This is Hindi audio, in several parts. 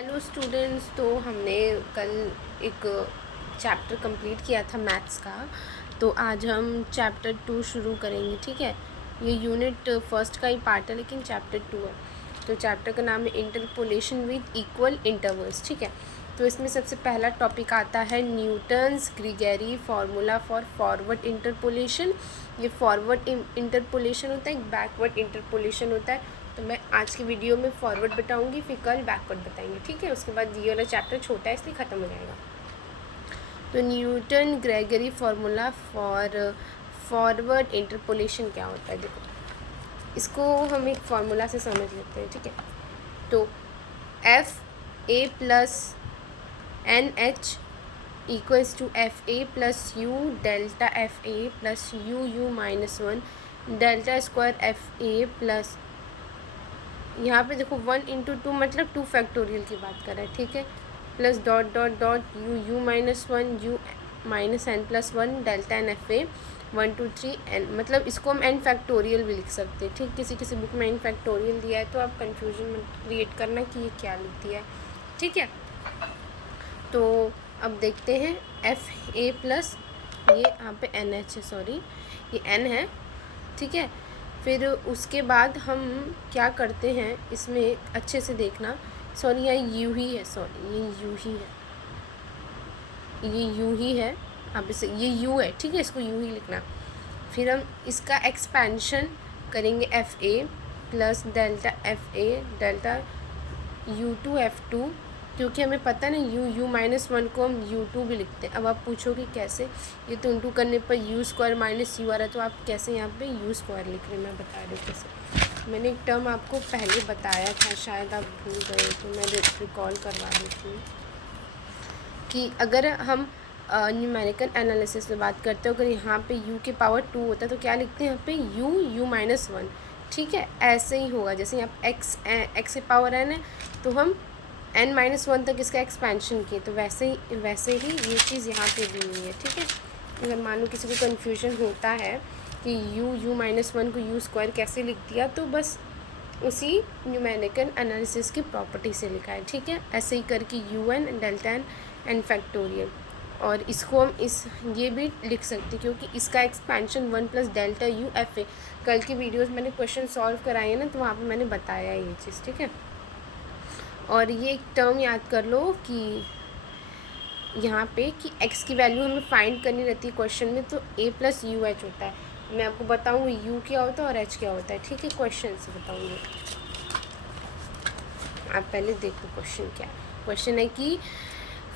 हेलो स्टूडेंट्स, तो हमने कल एक चैप्टर कंप्लीट किया था मैथ्स का। तो आज हम चैप्टर 2 शुरू करेंगे। ठीक है, ये यूनिट फर्स्ट का ही पार्ट है लेकिन चैप्टर 2 है। तो चैप्टर का नाम है इंटरपोलेशन विद इक्वल इंटरवल्स। ठीक है, तो इसमें सबसे पहला टॉपिक आता है Newton's Gregory formula for forward interpolation. ये फॉरवर्ड इंटरपोलेशन होता है, एक बैकवर्ड इंटरपोलेशन होता है। तो मैं आज की वीडियो में फॉरवर्ड बताऊंगी, फिर कल बैकवर्ड बताएंगे। ठीक है, उसके बाद ये वाला चैप्टर छोटा है इसलिए ख़त्म हो जाएगा। तो Newton Gregory formula for forward interpolation क्या होता है, देखो इसको हम एक फार्मूला से समझ लेते हैं। ठीक है, तो F A plus N H equals to F A plus U delta F A plus U minus one delta square F A plus, यहाँ पे देखो 1 इंटू 2 मतलब 2 फैक्टोरियल की बात कर रहा है। ठीक है, plus dot dot dot U minus one U minus N plus one delta N F A 1 2 3 N, मतलब इसको हम एन फैक्टोरियल भी लिख सकते हैं। ठीक, किसी बुक में एन फैक्टोरियल दिया है तो आप कंफ्यूजन मत क्रिएट करना कि ये क्या लिख दिया है। ठीक है, तो अब देखते हैं एफ ए प्लस, ये यहाँ पे एन एच है, सॉरी ये एन है। ठीक है, फिर उसके बाद हम क्या करते हैं, इसमें अच्छे से देखना, सॉरी यहाँ यू ही है, सॉरी ये यू ही है, ये यू ही है, अब इसे ये यू है। ठीक है, इसको यू ही लिखना। फिर हम इसका एक्सपेंशन करेंगे F A plus delta F A delta U two F two, क्योंकि हमें पता है ना यू माइनस वन को हम यू टू भी लिखते हैं। अब आप पूछोगे कैसे, ये तो इंटू करने पर यू स्क्वायर माइनस यू आ रहा है, तो आप कैसे यहाँ पे यू स्क्वायर लिख रहे हैं, मैं बता रही हूँ कैसे। मैंने एक टर्म आपको पहले बताया था, शायद आप भूल गए, तो मैं रिकॉल करवा देती हूँ कि अगर हम न्यूमेरिकल एनालिसिस में बात करते हो, अगर यहाँ पे u के पावर 2 होता है तो क्या लिखते हैं यहाँ पे u माइनस वन। ठीक है, ऐसे ही होगा जैसे यहाँ x के पावर n है तो हम n माइनस वन तक इसका एक्सपेंशन किए, तो वैसे ही ये चीज़ यहाँ पे भी हुई है। ठीक है, अगर मान लो किसी को कन्फ्यूजन होता है कि u माइनस वन को u स्क्वायर कैसे लिख दिया, तो बस उसी न्यूमेरिकल एनालिसिस की प्रॉपर्टी से लिखा है। ठीक है, ऐसे ही करके un डेल्टा एन फैक्टोरियल, और इसको हम ये भी लिख सकते हैं क्योंकि इसका expansion 1 plus delta U F A, कल की वीडियोस मैंने क्वेश्चन सॉल्व कराए हैं ना, तो वहाँ पे मैंने बताया है ये चीज़। ठीक है, और ये एक टर्म याद कर लो कि यहाँ पे कि x की वैल्यू हमें फाइंड करनी रहती है क्वेश्चन में, तो a प्लस यू एच होता है। मैं आपको बताऊँगी u क्या होता है और h क्या होता है। ठीक है, क्वेश्चन से बताऊँगी, आप पहले देखो क्वेश्चन क्या है। क्वेश्चन है कि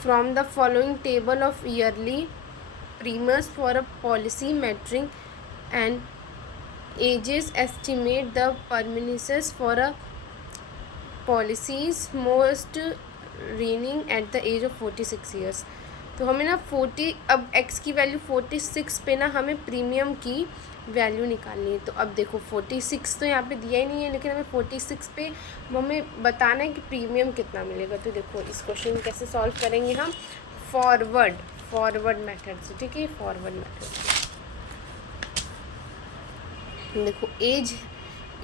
from the following table of yearly premiums for a policy maturing and ages estimate the premium for a policies most remaining at the age of 46 years. तो हमें ना 40, अब x की वैल्यू 46 पे ना हमें प्रीमियम की वैल्यू निकालनी है। तो अब देखो 46 तो यहाँ पे दिया ही नहीं है, लेकिन हमें 46 पे हमें बताना है कि प्रीमियम कितना मिलेगा। तो देखो इस क्वेश्चन को कैसे सॉल्व करेंगे हम, फॉरवर्ड मेथड से। ठीक है, फॉरवर्ड मेथड से देखो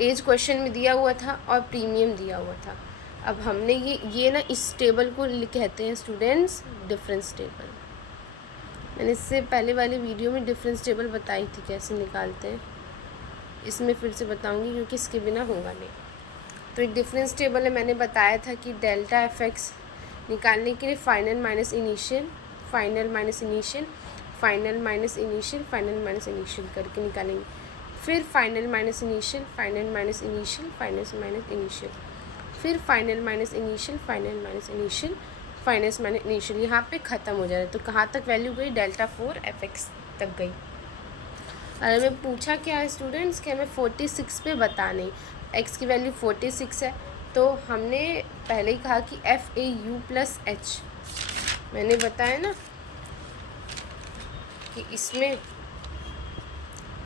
एज क्वेश्चन में दिया हुआ था और प्रीमियम दिया हुआ था। अब हमने ये ना इस टेबल को कहते हैं स्टूडेंट्स डिफरेंस टेबल। मैंने इससे पहले वाली वीडियो में डिफरेंस टेबल बताई थी कैसे निकालते हैं, इसमें फिर से बताऊंगी क्योंकि इसके बिना होगा नहीं। तो एक डिफरेंस टेबल है, मैंने बताया था कि डेल्टा एफ एक्स निकालने के लिए final minus initial, final minus initial, final minus initial, final minus initial करके निकालेंगे। फिर final minus initial, final minus initial, final minus initial, फिर final minus initial, final minus initial, final minus initial, यहाँ पे ख़त्म हो जा रहा है। तो कहाँ तक वैल्यू गई, डेल्टा 4 एफ एक्स तक गई। और हमें पूछा क्या है स्टूडेंट्स कि हमें 46 पे बताने, एक्स की वैल्यू 46 है, तो हमने पहले ही कहा कि F A you plus H, मैंने बताया ना कि इसमें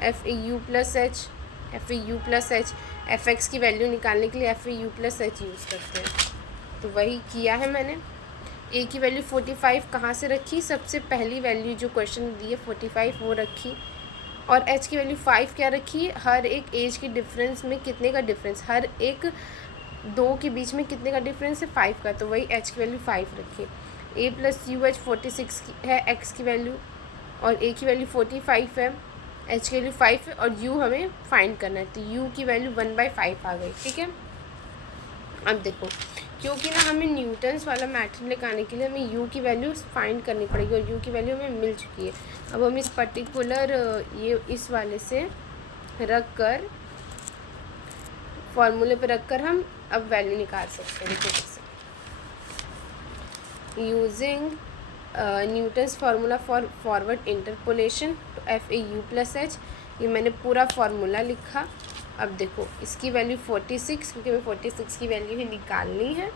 F A you plus H, F A you plus H, F x की वैल्यू निकालने के लिए F A you plus H use करते हैं। तो वही किया है मैंने। ए की वैल्यू 45 कहाँ से रखी, सबसे पहली वैल्यू जो क्वेश्चन में दी है 45 वो रखी, और एच की वैल्यू 5 क्या रखी, हर एक एज के डिफरेंस में कितने का डिफरेंस, हर एक 2 के बीच में कितने का डिफरेंस है, 5 का, तो वही h की वैल्यू 5 रखिए। a प्लस यू एच 46 है x की वैल्यू, और a की वैल्यू 45 है, h की वैल्यू 5 है, और u हमें फाइंड करना है, तो u की वैल्यू 1/5 आ गई। ठीक है, अब देखो, क्योंकि ना हमें न्यूटन्स वाला मैथड निकालने के लिए हमें u की वैल्यू फाइंड करनी पड़ेगी, और u की वैल्यू हमें मिल चुकी है। अब हम इस पर्टिकुलर ये इस वाले से रख कर, फॉर्मूले पे रख कर हम अब वैल्यू निकाल सकते हैं। देखो कैसे, using Newton's formula for forward interpolation तो FAU प्लस h, ये मैंने पूरा फार्मूला लिखा। अब देखो इसकी वैल्यू 46, क्योंकि हमें 46 की वैल्यू ही निकालनी है,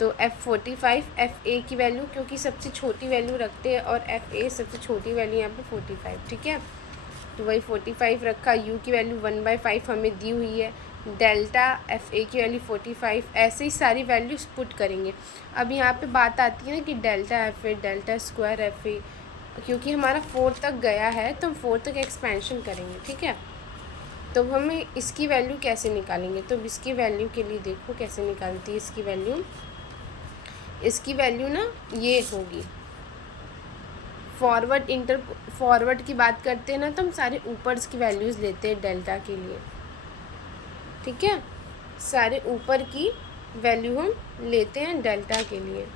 तो F45, FA की वैल्यू क्योंकि सबसे छोटी वैल्यू रखते हैं, और FA सबसे छोटी वैल्यू यहाँ पे 45। ठीक है, तो वही 45 रखा। u की वैल्यू 1/5 हमें दी हुई है, डेल्टा FA की वैल्यू 45, ऐसे ही सारी वैल्यूज पुट करेंगे। अब यहाँ पे बात आती है ना कि delta FA, delta square FA, क्योंकि हमारा 4 तक गया है तो हम 4 तक एक्सपेंशन करेंगे। ठीक है, तो हमें इसकी वैल्यू कैसे निकालेंगे, तो इसकी वैल्यू के लिए देखो कैसे निकालती है इसकी वैल्यू। इसकी वैल्यू ना ये होगी, फॉरवर्ड की बात करते हैं ना, तो हम सारे ऊपर्स की वैल्यूज़ लेते हैं डेल्टा के लिए। ठीक है, सारे ऊपर की वैल्यू हम लेते हैं डेल्टा के लिए।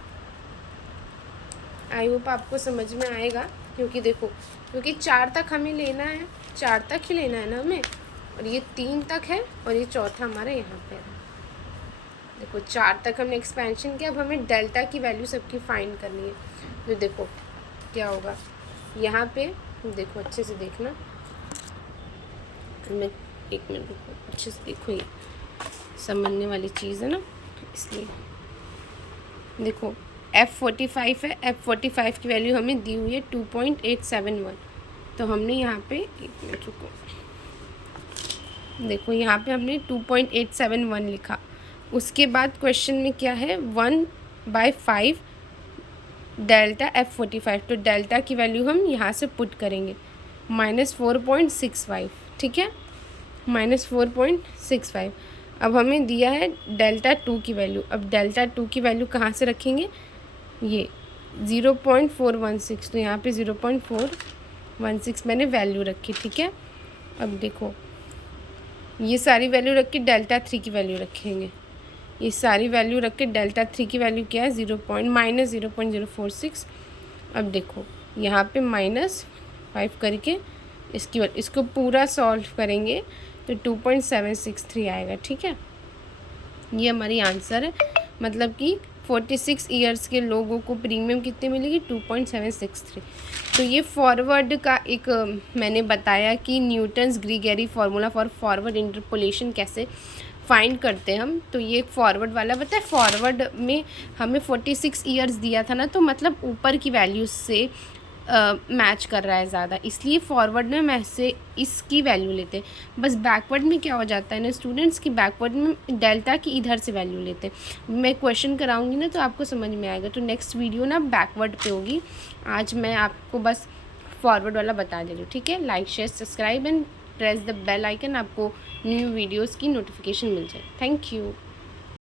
आई होप आपको समझ में आएगा, क्योंकि देखो, क्योंकि 4 तक हमें लेना है, 4 तक ही लेना है ना हमें, और ये 3 तक है, और ये चौथा हमारा यहाँ पे है। देखो 4 तक हमने एक्सपेंशन किया, अब हमें डेल्टा की वैल्यू सबकी फाइंड करनी है। तो देखो क्या होगा, यहाँ पे देखो अच्छे से देखना, मैं 1 मिनट रुको, अच्छे से देखो, ये समझने वाली चीज़ है ना, इसलिए देखो F45 है, F45 की वैल्यू हमें दी हुई है 2.871, तो हमने यहाँ पे 1 मिनट रुको, देखो यहाँ पे हमने 2.871 लिखा। उसके बाद क्वेश्चन में क्या है, 1/5 डेल्टा F45, तो डेल्टा की वैल्यू हम यहाँ से पुट करेंगे -4.65। ठीक है, -4.65। अब हमें दिया है डेल्टा 2 की वैल्यू, अब डेल्टा 2 की वैल्यू कहाँ से रखेंगे, ये 0.416, तो यहाँ पे 0.416 मैंने वैल्यू रखी। ठीक है, अब देखो ये सारी वैल्यू रख के डेल्टा 3 की वैल्यू रखेंगे, ये सारी वैल्यू रख के डेल्टा 3 की वैल्यू क्या है, -0.046। अब देखो यहाँ पे -5 करके इसको पूरा सॉल्व करेंगे तो 2.763 आएगा। ठीक है, ये हमारी आंसर है, मतलब कि 46 ईयर्स के लोगों को प्रीमियम कितनी मिलेगी, 2.763। तो ये फॉरवर्ड का एक मैंने बताया कि Newton's Gregory formula for forward interpolation कैसे फाइंड करते हैं हम, तो ये फॉरवर्ड वाला बताया। फॉरवर्ड में हमें 46 ईयर्स दिया था ना, तो मतलब ऊपर की वैल्यूज से मैच कर रहा है ज़्यादा, इसलिए फॉरवर्ड में हम ऐसे इसकी वैल्यू लेते हैं। बस बैकवर्ड में क्या हो जाता है ना स्टूडेंट्स, की बैकवर्ड में डेल्टा की इधर से वैल्यू लेते हैं। मैं क्वेश्चन कराऊंगी ना तो आपको समझ में आएगा, तो नेक्स्ट वीडियो ना बैकवर्ड पे होगी। आज मैं आपको बस फॉरवर्ड वाला बता दे रही हूँ। ठीक है, like share subscribe and press the bell icon, आपको न्यू वीडियोज़ की नोटिफिकेशन मिल जाए। Thank you.